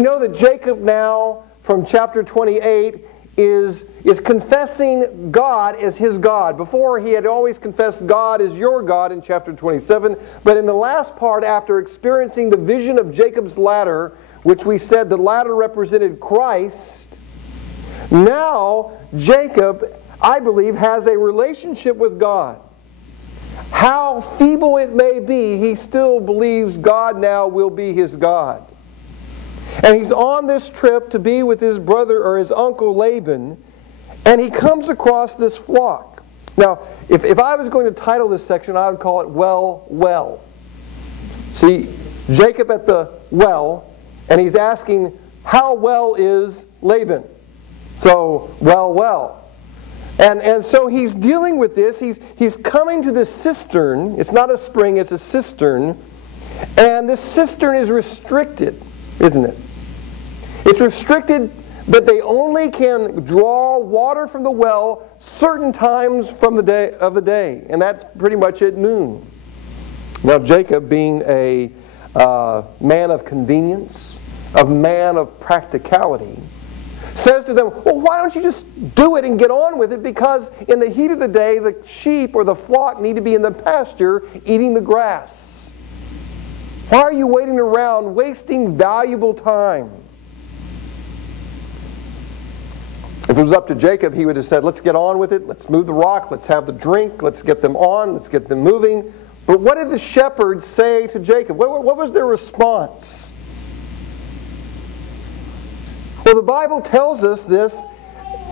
We know that Jacob now, from chapter 28, is confessing God as his God. Before, he had always confessed God as your God in chapter 27. But in the last part, after experiencing the vision of Jacob's ladder, which we said the ladder represented Christ, now Jacob, I believe, has a relationship with God. How feeble it may be, he still believes God now will be his God. And he's on this trip to be with his brother or his uncle Laban, and he comes across this flock. Now, if I was going to title this section, I would call it Well. See, Jacob at the well, and he's asking, how well is Laban? So, well. And so he's dealing with this. He's coming to this cistern. It's not a spring, it's a cistern. And this cistern is restricted, isn't it? It's restricted that they only can draw water from the well certain times from the day. And that's pretty much at noon. Now Jacob, being a man of convenience, a man of practicality, says to them, well, why don't you just do it and get on with it? Because in the heat of the day, the sheep or the flock need to be in the pasture eating the grass. Why are you waiting around, wasting valuable time? If it was up to Jacob, he would have said, let's get on with it. Let's move the rock. Let's have the drink. Let's get them on. Let's get them moving. But what did the shepherds say to Jacob? What was their response? Well, the Bible tells us this,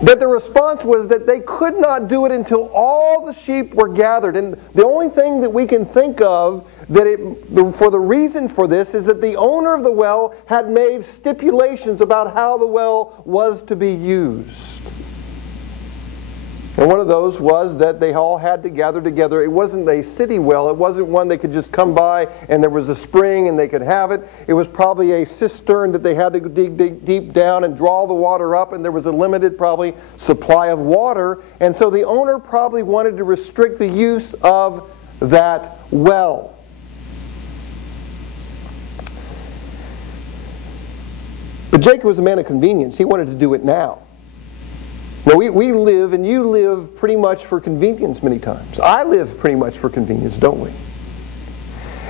that the response was that they could not do it until all the sheep were gathered. And the only thing that we can think of for the reason for this is that the owner of the well had made stipulations about how the well was to be used. And one of those was that they all had to gather together. It wasn't a city well. It wasn't one they could just come by and there was a spring and they could have it. It was probably a cistern that they had to dig deep down and draw the water up, and there was a limited probably supply of water. And so the owner probably wanted to restrict the use of that well. But Jacob was a man of convenience. He wanted to do it now. Now, we live, and you live pretty much for convenience many times. I live pretty much for convenience, don't we?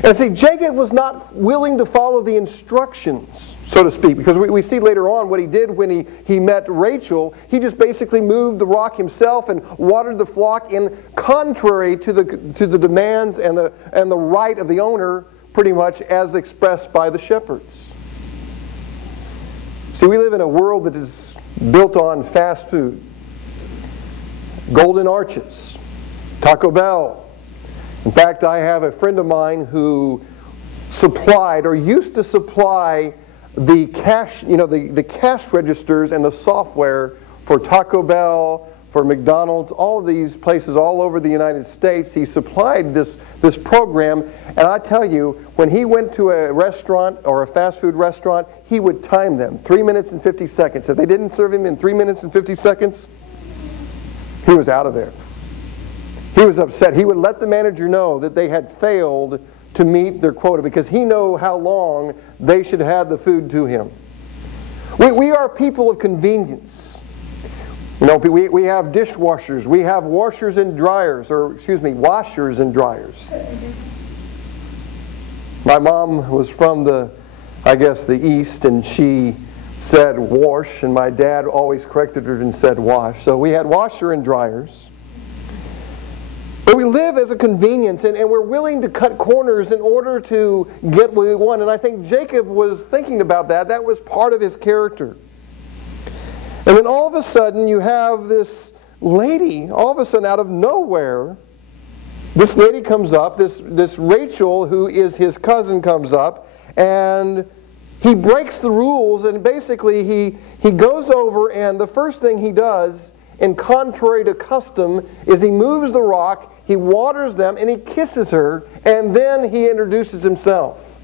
And see, Jacob was not willing to follow the instructions, so to speak, because we see later on what he did when he met Rachel. He just basically moved the rock himself and watered the flock in contrary to the demands and the right of the owner, pretty much as expressed by the shepherds. See, we live in a world that is built on fast food. Golden Arches, Taco Bell. In fact, I have a friend of mine who supplied or used to supply the cash, the cash registers and the software for Taco Bell, for McDonald's, all of these places all over the United States. He supplied this program, and I tell you, when he went to a restaurant or a fast food restaurant, he would time them 3 minutes and 50 seconds. If they didn't serve him in 3 minutes and 50 seconds, he was out of there. He was upset. He would let the manager know that they had failed to meet their quota because he knew how long they should have the food to him. We are people of convenience. We have dishwashers. We have washers and dryers, washers and dryers. My mom was from the East, and she said wash, and my dad always corrected her and said wash. So we had washer and dryers. But we live as a convenience, and we're willing to cut corners in order to get what we want. And I think Jacob was thinking about that. That was part of his character. And then all of a sudden you have this lady, all of a sudden out of nowhere, this lady comes up, this Rachel, who is his cousin, comes up, and he breaks the rules, and basically he goes over, and the first thing he does, and contrary to custom, is he moves the rock, he waters them, and he kisses her, and then he introduces himself.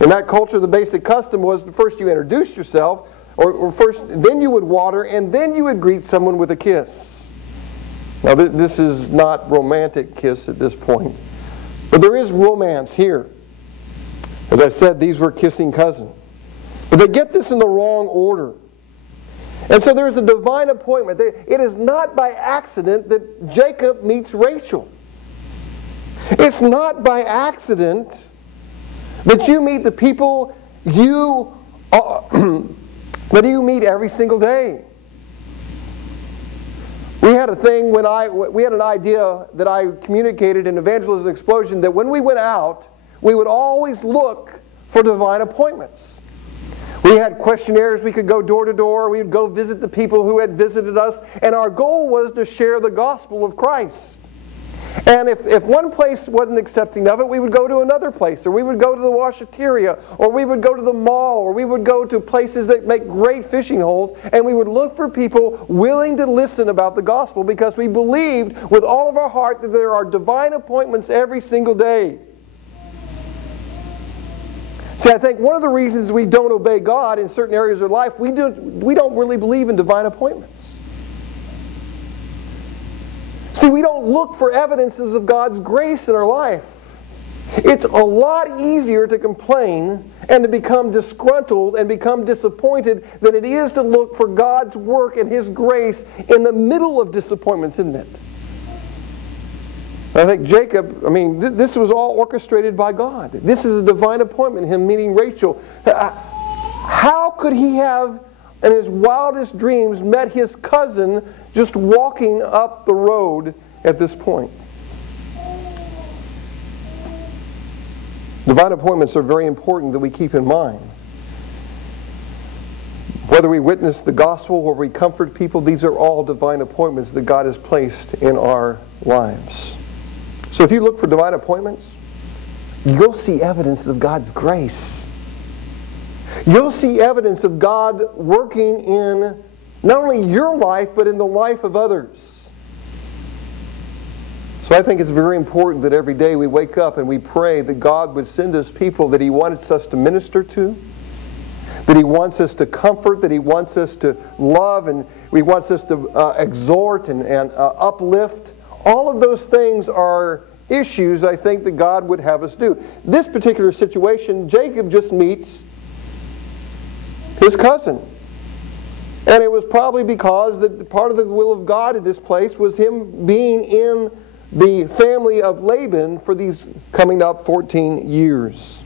In that culture, the basic custom was first you introduce yourself, or first, then you would water, and then you would greet someone with a kiss. Now, this is not romantic kiss at this point, but there is romance here. As I said, these were kissing cousins. But But they get this in the wrong order. And so there's a divine appointment. It is not by accident that Jacob meets Rachel. It's not by accident that you meet the people that you meet every single day. We had a thing we had an idea that I communicated in Evangelism Explosion, that when we went out, we would always look for divine appointments. We had questionnaires. We could go door to door. We would go visit the people who had visited us. And our goal was to share the gospel of Christ. And if one place wasn't accepting of it, we would go to another place. Or we would go to the washateria. Or we would go to the mall. Or we would go to places that make great fishing holes. And we would look for people willing to listen about the gospel, because we believed with all of our heart that there are divine appointments every single day. See, I think one of the reasons we don't obey God in certain areas of life, we don't really believe in divine appointments. See, we don't look for evidences of God's grace in our life. It's a lot easier to complain and to become disgruntled and become disappointed than it is to look for God's work and His grace in the middle of disappointments, isn't it? I think Jacob, this was all orchestrated by God. This is a divine appointment, him meeting Rachel. How could he have, in his wildest dreams, met his cousin just walking up the road at this point? Divine appointments are very important that we keep in mind. Whether we witness the gospel or we comfort people, these are all divine appointments that God has placed in our lives. So if you look for divine appointments, you'll see evidence of God's grace. You'll see evidence of God working in not only your life, but in the life of others. So I think it's very important that every day we wake up and we pray that God would send us people that He wants us to minister to, that He wants us to comfort, that He wants us to love, and He wants us to exhort and uplift. All of those things are issues, I think, that God would have us do. This particular situation, Jacob just meets his cousin. And it was probably because that part of the will of God in this place was him being in the family of Laban for these coming up 14 years.